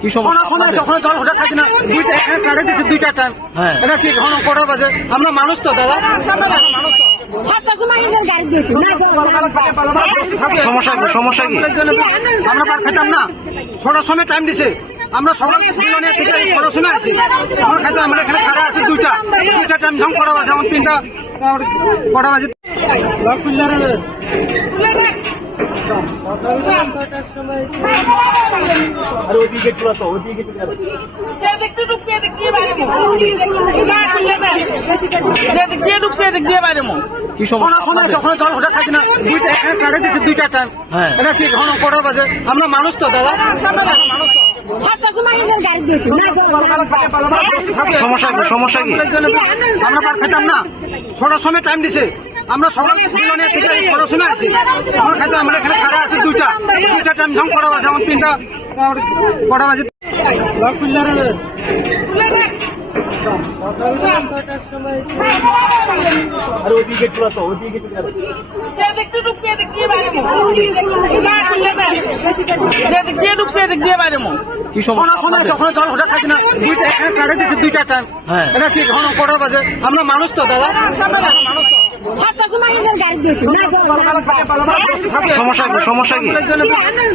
কি কোনো যখন জল হঠাৎ খাচ্ছি না দুইটা এখানে দুইটা টাইম হ্যাঁ। এটা কি ঘন কটা বাজে আমরা মানুষ তো দাদা মানুষ তো? সমস্যা কি? আমরা পার খেতাম না ছটার সময় টাইম দিছে আমরা সকাল মিলনে থেকে এই ছটার সময় আছি আমরা খাইতে আমরা এখানে খাড়া আছি দুইটা। দুইটা টাইম ঝং করা বাজে আমার তিনটা আর কটা বাজে আর ওই দিকে চলে তো ওই দিকে চলে যাবে এদিক দিয়ে ঢুকছে এদিক দিয়ে বাইরে মুখ না খুললে দেন এদিক দিয়ে ঢুকছে এদিক দিয়ে বাইরে মুখ কি কোনো সময় যখন জল হঠাৎ খাচ্ছি না। দুইটা এখানে কাটে দিচ্ছে দুইটা টাইম হ্যাঁ। এটা কি ঘন কটা বাজে? আমরা মানুষ তো দাদা। মানুষ তো। সমস্যা কি? সমস্যা কি? আমরা পার খেতাম না। ছটার সময় টাইম দিছে। আমরা সকাল মিলনে থেকে ছটার সময় আছি আমরা খাইতে আমরা এখানে খাড়া আছি দুইটা। দুইটা টাইম ঝং করা বাজে আমার তিনটা কটা বাজে। আর ওই চলে তো দিয়ে বাইরে মুখ দিয়ে ঢুকছে দিয়ে বাইরে মুখ কি সময় যখন জল হঠাৎ খাচ্ছি না দুইটা এখানে কাটে দিচ্ছে দুইটা টাইম হ্যাঁ। এটা কি ঘন কটা বাজে? আমরা মানুষ তো দাদা। মানুষ তো। সমস্যা? সমস্যা কি?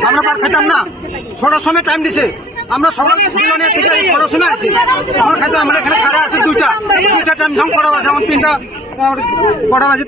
আমরা পার খেতাম না। ছটার সময় টাইম দিছে। আমরা সকাল ছটার সময় আছি। আমরা এখানে খাড়া আছি দুইটা। দুইটা টাইম করা বাজে তিনটা কটা বাজে।